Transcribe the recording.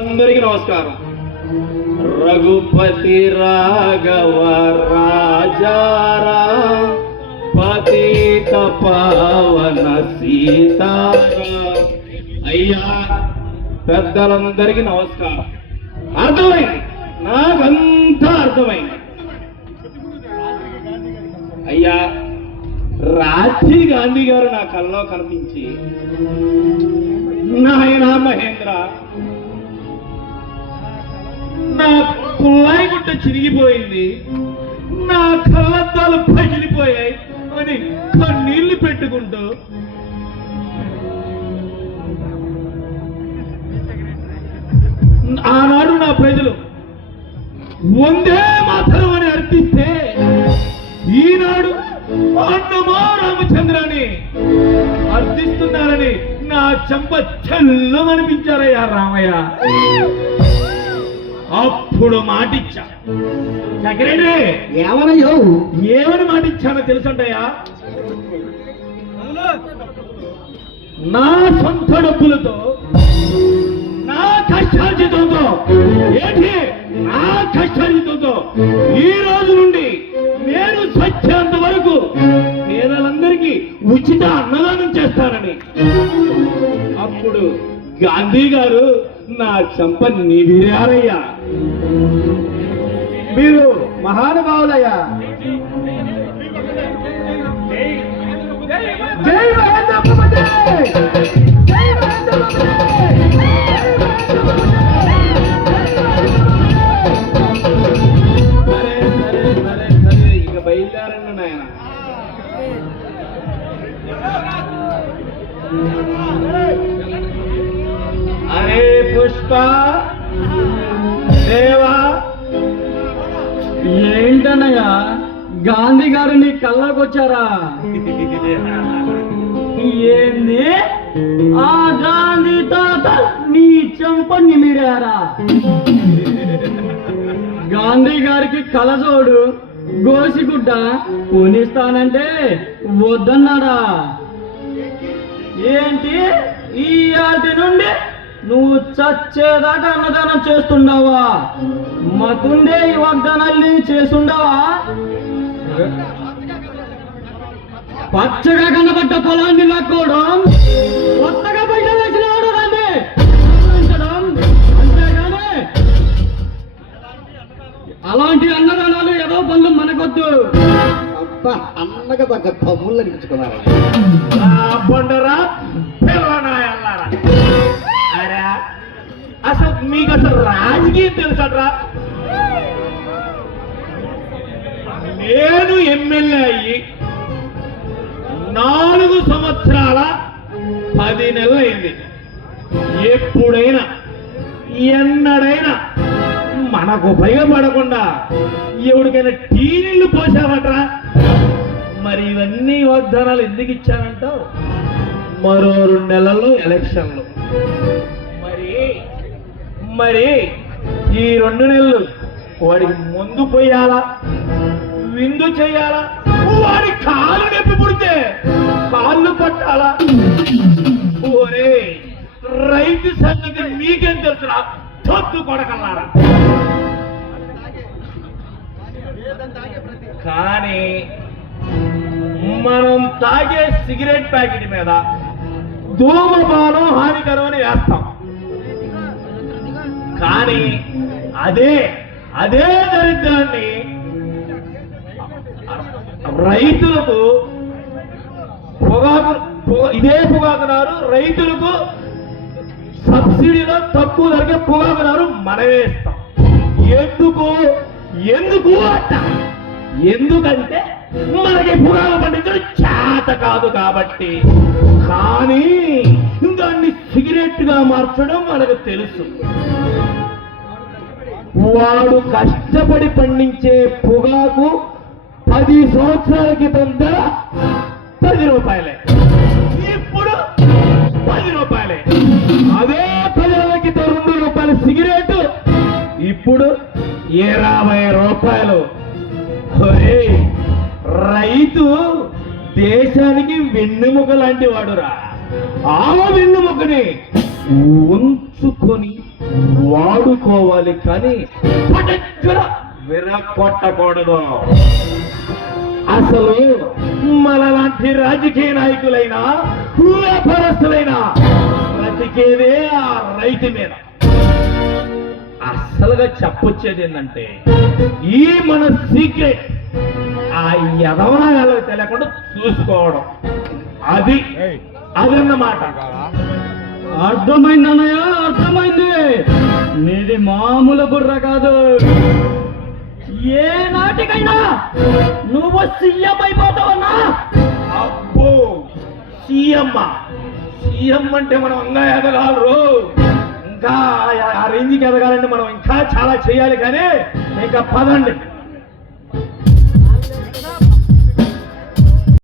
అందరికీ నమస్కారం. రఘుపతి రాఘవ రాజారా పతిత పావన సీతారా. అయ్యా పెద్దలందరికీ నమస్కారం. అర్థమైంది, నాకంతా అర్థమైంది. అయ్యా రాజీవ్ గాంధీ గారు నా కళ్ళలో కనిపించి, నాయన మహేంద్ర, నా కుల్లాయి గుట్ట చిరిగిపోయింది, నా కళ్ళద్దాలు పగిలిపోయాయి అని కన్నీళ్లు పెట్టుకుంటూ ఆనాడు నా ప్రజలు వందే మాతరం అని అర్థిస్తే, ఈనాడు అన్నమో రామచంద్రాన్ని అర్థిస్తున్నారని నా చెంప చెల్లమనిపించారయ్యా రామయ్య. అప్పుడు మాటిచ్చా సెక్రటరీ, ఏమనయ్యో ఏమని మాటిచ్చానో తెలుసంటయ్యా? నా సొంత డబ్బులతో, నా కష్టార్జితంతో, ఏంటి నా కష్టార్జితంతో ఈ రోజు నుండి నేను చచ్చేంత వరకు పేదలందరికీ ఉచిత అన్నదానం చేస్తానని. అప్పుడు గాంధీ గారు నా చెంప నివిరారయ్యా. మీరు మహానుభావులయ్యా. జై మహేంద్ర ప్రభుజీ! జై మహేంద్ర ప్రభుజీ! సరే సరే సరే సరే, ఇక బయలుదేరండి నాయన. అరే పుష్ప దేవా, ఏంటన్నయ్యా, గాంధీ గారు నీ కళ్ళకు వచ్చారా? ఏంది ఆ గాంధీ తాత నీ చెంప నిమిరారా? గాంధీ గారికి కలజోడు గోసిగుడ్డ కొనిస్తానంటే వద్దన్నాడా? ఏంటి ఈ ఆటి నుండి నువ్వు చచ్చేదాకా అన్నదానం చేస్తుండవా? మతుండే ఈ వాగ్దానాల్ని చేస్తుండవా? పచ్చగా కనబడ్డ పొలాన్ని లాక్కోవడం, కొత్తగా బయట వేసిన ఆడదాన్ని అంతేగాని అలాంటి అన్నదానాలు ఏదో పనులు మనకొద్దు. అబ్బా, అన్నగా బాగా తమ్ముళ్ళు అనిపించుకున్నారు. బండరా పిల్లనాయల్లారా. అరే అసలు మీకు అసలు రాజకీయం తెలుసట్రా? నేను ఎమ్మెల్యే అయ్యి 4 సంవత్సరాల 10 నెలలు అయింది. ఎప్పుడైనా ఎన్నడైనా మనకు ఉపయోగపడకుండా ఎవరికైనా టీ నీళ్లు పోసావట్రా? మరి ఇవన్నీ వాగ్దానాలు ఎందుకు ఇచ్చానంటావు? మరో 2 నెలల్లో ఎలక్షన్లు. మరి ఈ 2 నెలలు వాడికి ముందు పోయాలా, విందు చేయాలా, వాడి కాలు నొప్పి పుడితే కాళ్ళు పట్టాలా? ఓరే రైతు సంగతి మీకేం తెలుసురా? తొత్తు కొడకల్లారా. కానీ మనం తాగే సిగరెట్ ప్యాకెట్ మీద ధూమపానం హానికరం అని వేస్తాం. కానీ అదే దరిద్రాన్ని రైతులకు ఇదే పొగాకునారు రైతులకు సబ్సిడీలో తక్కువ ధరకే పొగాకునారు మనమే ఇస్తాం. ఎందుకు అంట? ఎందుకంటే మనకి పొగాకు పండించడం చేత కాదు కాబట్టి. కానీ దాన్ని సిగరెట్ గా మార్చడం మనకు తెలుసు. వాడు కష్టపడి పండించే పొగాకు 10 సంవత్సరాల క్రితం ధర 10 రూపాయలే, ఇప్పుడు 10 రూపాయలే. అదే 10 ఏళ్ల క్రితం 2 రూపాయల సిగరెట్ ఇప్పుడు 20 రూపాయలు. రైతు దేశానికి వెన్నెముక లాంటి వాడురా. ఆ వెన్నెముకని ఉంచుకొని వాడుకోవాలి కానీ పటక్కున విరగొట్టకూడదు. అసలు మనలాంటి రాజకీయ నాయకులైనా వ్యాపారస్తులైనా బ్రతికేదే ఆ రైతు మీద. అసలుగా చెప్పొచ్చేది ఏంటంటే ఈ మన సీక్రెట్ ఆ యదవనాలకు తెలియకుండా చూసుకోవడం, అదన్నమాట. అర్థమైంది అన్నయ్య, అర్థమైంది. నీది మామూలు బుర్ర కాదు. ఏ నాటికైనా నువ్వు సీఎం అయిపోతావన్నా. అబ్బో, సీఎం అంటే మనం ఇంకా ఎదగాలరు. ఇంకా ఆ రేంజ్కి ఎదగాలంటే మనం ఇంకా చాలా చేయాలి. కానీ ఇంకా పదండి.